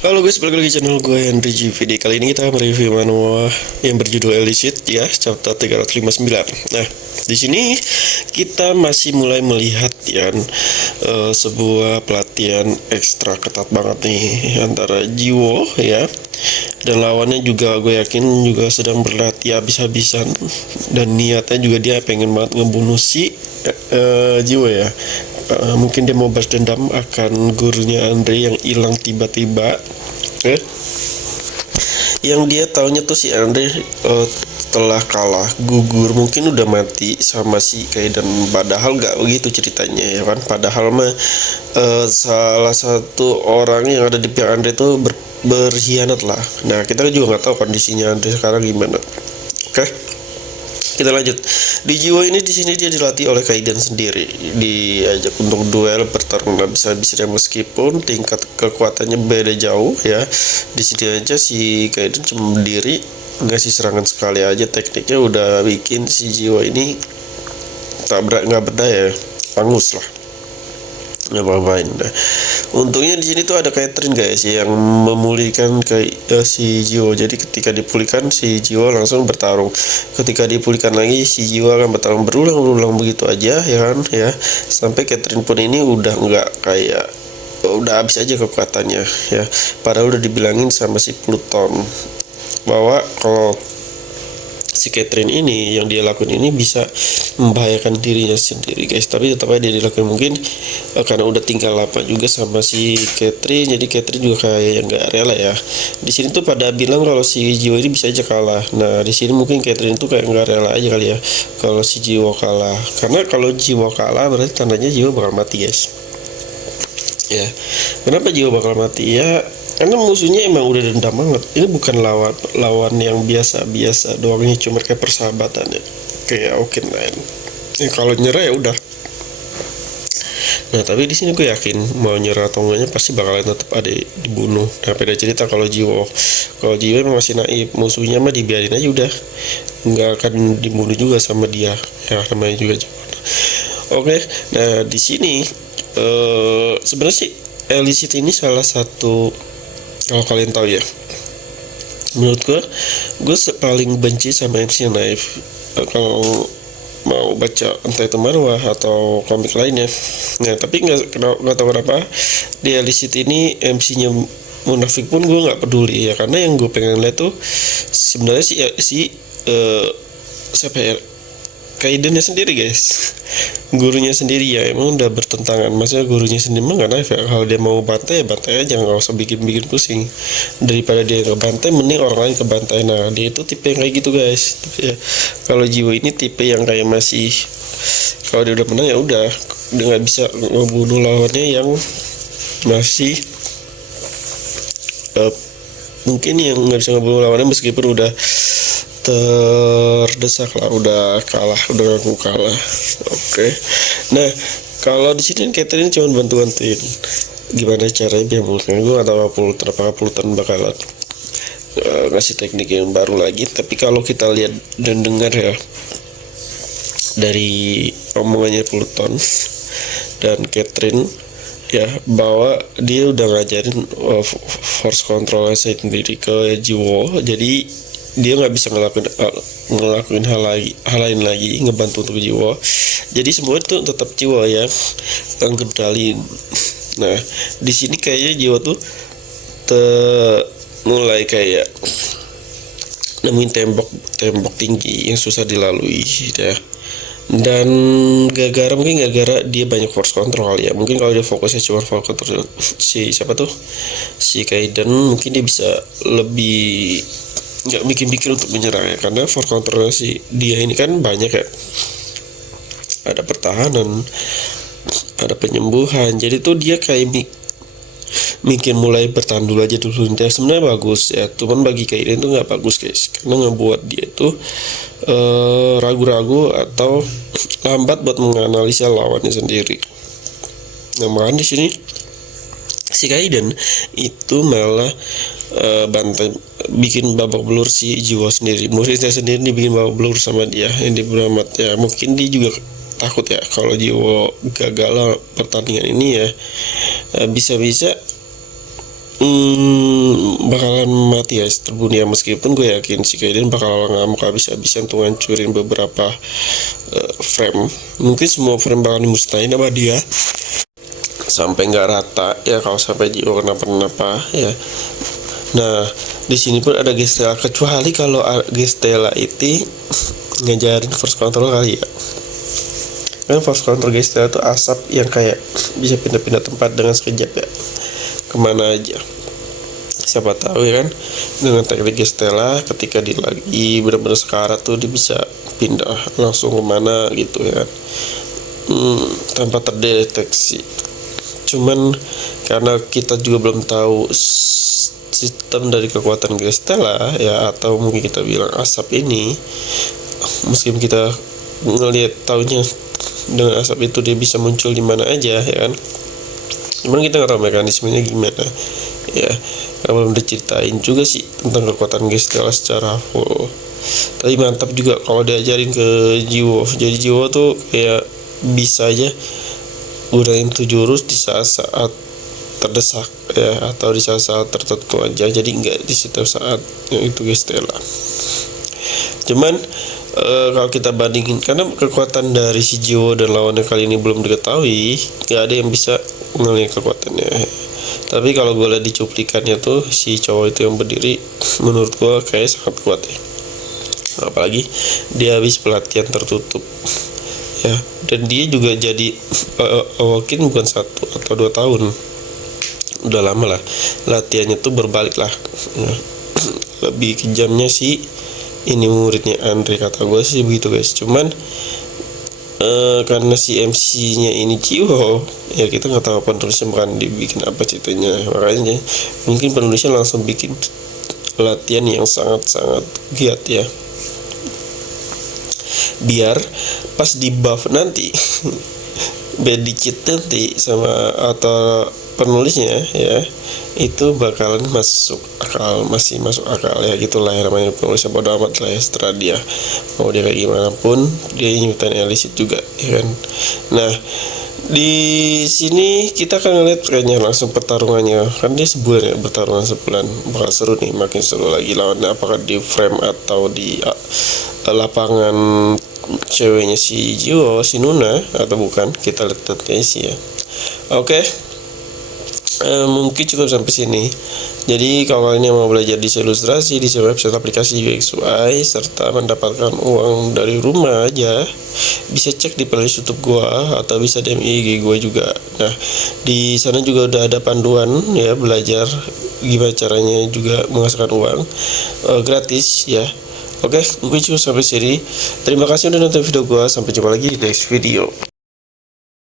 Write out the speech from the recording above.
Halo guys, balik lagi channel gue Henry GVD. Kali ini kita mereview manual yang berjudul Illicit ya, chapter 359. Nah, di sini kita masih mulai melihat ya sebuah pelatihan ekstra ketat banget nih antara Jiwo ya, dan lawannya juga gue yakin juga sedang berlatih habis-habisan, dan niatnya juga dia pengen banget ngebunuh si Jiwo ya. Mungkin dia mau balas dendam akan gurunya Andre yang hilang tiba-tiba. Yang dia taunya tuh si Andre setelah kalah gugur mungkin udah mati sama si Kaiden, padahal nggak begitu ceritanya ya kan. Padahal mah salah satu orang yang ada di pihak Andre tuh berkhianat lah. Nah, kita juga nggak tahu kondisinya Andre sekarang gimana. Kita lanjut. Di Jiwo ini di sini dia dilatih oleh Kaiden sendiri, diajak untuk duel bertarung habis-habisan meskipun tingkat kekuatannya beda jauh ya. Di sini aja si Kaiden cuma berdiri ngasih serangan sekali aja, tekniknya udah bikin si Jiwo ini nggak berdaya, angus lah. Ngapain. Nah, untungnya di sini tuh ada Catherine guys yang memulihkan si Jiwo. Jadi ketika dipulihkan si Jiwo langsung bertarung. Ketika dipulihkan lagi si Jiwo akan bertarung berulang-ulang begitu aja ya kan ya. Sampai Catherine pun ini udah nggak kayak udah habis aja kekuatannya ya. Padahal udah dibilangin sama si Pluton bahwa kalau si Catherine ini yang dia lakukan ini bisa membahayakan dirinya sendiri guys, tapi tetap aja dia dilakukan mungkin karena udah tinggal lama juga sama si Catherine, jadi Catherine juga kayak nggak rela ya. Di sini tuh pada bilang kalau si Jiwo ini bisa aja kalah. Nah, di sini mungkin Catherine tuh kayak nggak rela aja kali ya kalau si Jiwo kalah, karena kalau Jiwo kalah berarti tandanya Jiwo bakal mati guys ya. Kenapa Jiwo bakal mati ya? Karena musuhnya emang udah dendam banget. Ini bukan lawan yang biasa-biasa doang, ini cuma kayak persahabatan ya, kayak Okin lain. Kalau nyerah ya udah. Nah, tapi di sini gue yakin mau nyerah atau enggaknya pasti bakalan tetap ada dibunuh. Nah, beda cerita kalau Jiwo. Kalau Jiwo emang masih naif, musuhnya mah dibiarin aja udah, nggak akan dibunuh juga sama dia. Ya namanya juga Jiwo. Oke, nah di sini sebenarnya sih Illicit ini salah satu, kalau kalian tahu ya, menurut gue paling benci sama MC Knife. Kalau mau baca entah itu manhwa atau komik lainnya, nah tapi nggak tahu kenapa di Illicit ini MC-nya munafik pun gue nggak peduli ya, karena yang gue pengen lihat tuh sebenarnya siapa ya, Kaidennya sendiri guys, gurunya sendiri ya emang udah bertentangan. Maksudnya gurunya sendiri mah nggak naif ya, kalau dia mau bantai ya bantai aja, nggak usah bikin pusing. Daripada dia nggak bantai mending orang lain kebantai. Nah, dia itu tipe yang kayak gitu guys ya. Kalau Jiwo ini tipe yang kayak masih, kalau dia udah menang ya udah, dia nggak bisa ngebunuh lawannya yang masih mungkin yang nggak bisa ngebunuh lawannya meskipun udah terdesak lah, udah ngaku kalah. Oke. Nah, kalau di sini Catherine cuma bantuin gimana caranya biar mulutnya. Gue atau apakah Pluton bakalan ngasih teknik yang baru lagi. Tapi kalau kita lihat dan dengar ya dari omongannya Pluton dan Catherine ya, bahwa dia udah ngajarin force control sendiri ke Jiwo, jadi dia nggak bisa ngelakuin hal lain lagi ngebantu untuk Jiwo. Jadi semua itu tetap Jiwo ya yang kendalin. Nah, di sini kayaknya Jiwo tuh mulai kayak nemuin tembok tinggi yang susah dilalui ya. Dan gara-gara dia banyak force control ya. Mungkin kalau dia fokusnya cuma force control si Kaiden, mungkin dia bisa lebih nggak mikir untuk menyerang ya, karena force control si dia ini kan banyak ya, ada pertahanan, ada penyembuhan. Jadi tuh dia kayak mikir mulai bertahan dulu aja dulu. Dia sebenarnya bagus ya, cuman bagi Kaiden itu nggak bagus guys, karena ngebuat dia tuh ragu-ragu atau lambat buat menganalisa lawannya sendiri. Nah, makanya di sini si Kaiden itu malah bikin babak belur si Jiwo sendiri. Muridnya sendiri dibikin babak belur sama dia yang di Bramat ya. Mungkin dia juga takut ya kalau Jiwo gagal pertandingan ini ya, bisa-bisa bakalan mati ya, terbunuh ya. Meskipun gue yakin si Kaiden bakal ngamuk habis-habisan tuh ngancurin beberapa frame. Mungkin semua frame bakal dimusnahin sama dia sampai nggak rata ya, kalau sampai Jiwo kenapa-napa ya. Nah, di sini pun ada Gestella, kecuali kalau Gestella itu ngajarin force control kali ya. Kan force control Gestella tuh asap yang kayak bisa pindah-pindah tempat dengan sekejap ya, kemana aja. Siapa tahu ya kan, dengan teknik Gestella ketika dia lagi benar-benar sekarat tuh dia bisa pindah langsung kemana gitu ya kan, tanpa terdeteksi. Cuman karena kita juga belum tahu sistem dari kekuatan Gestella ya, atau mungkin kita bilang asap ini, meskipun kita ngelihat taunya dengan asap itu dia bisa muncul di mana aja ya kan, cuman kita nggak tahu mekanismenya gimana ya, karena belum diceritain juga sih tentang kekuatan Gestella secara full. Tapi mantap juga kalau diajarin ke Jiwo. Jadi Jiwo tuh kayak bisa aja gunain tuh jurus di saat-saat terdesak ya, atau di saat-saat tertentu aja, jadi nggak di setiap saat yang itu Gestella. Cuman kalau kita bandingin, karena kekuatan dari si Jiwo dan lawannya kali ini belum diketahui, nggak ada yang bisa ngelihat kekuatannya. Tapi kalau gue lihat di cuplikannya tuh, si cowok itu yang berdiri menurut gue kayak sangat kuat ya, apalagi dia habis pelatihan tertutup ya, dan dia juga jadi Awaken bukan 1 atau 2 tahun, udah lama lah latihannya tuh berbalik lah ya. Lebih kejamnya sih ini muridnya Andre, kata gue sih begitu guys. Cuman karena si MC-nya ini Jiwo ya, kita nggak tahu penulisnya bakal dibikin apa ceritanya, makanya mungkin penulisnya langsung bikin latihan yang sangat-sangat giat ya, biar pas di buff nanti beda dikit nanti sama atau penulisnya ya, itu bakalan masuk akal, masih masuk akal ya, gitulah ya namanya penulisnya, bodo amat lah ya, setelah dia mau dia kayak gimana pun dia nyiptain Elicit juga ya kan. Nah, di sini kita akan ngeliat kayaknya langsung pertarungannya, kan dia sebulan ya, bertarungan sebulan, bakal seru nih, makin seru lagi lawannya, apakah di frame atau di lapangan ceweknya si Jiwo, si Nuna, atau bukan, kita lihat nanti sih ya. Oke. Mungkin cukup sampai sini. Jadi kalau kalian yang mau belajar desain ilustrasi di website aplikasi UX UI serta mendapatkan uang dari rumah aja, bisa cek di playlist YouTube gua atau bisa DM IG gua juga. Nah, di sana juga udah ada panduan ya, belajar gimana caranya juga menghasilkan uang gratis ya. Oke, mungkin cukup sampai sini. Terima kasih udah nonton video gua, sampai jumpa lagi di next video.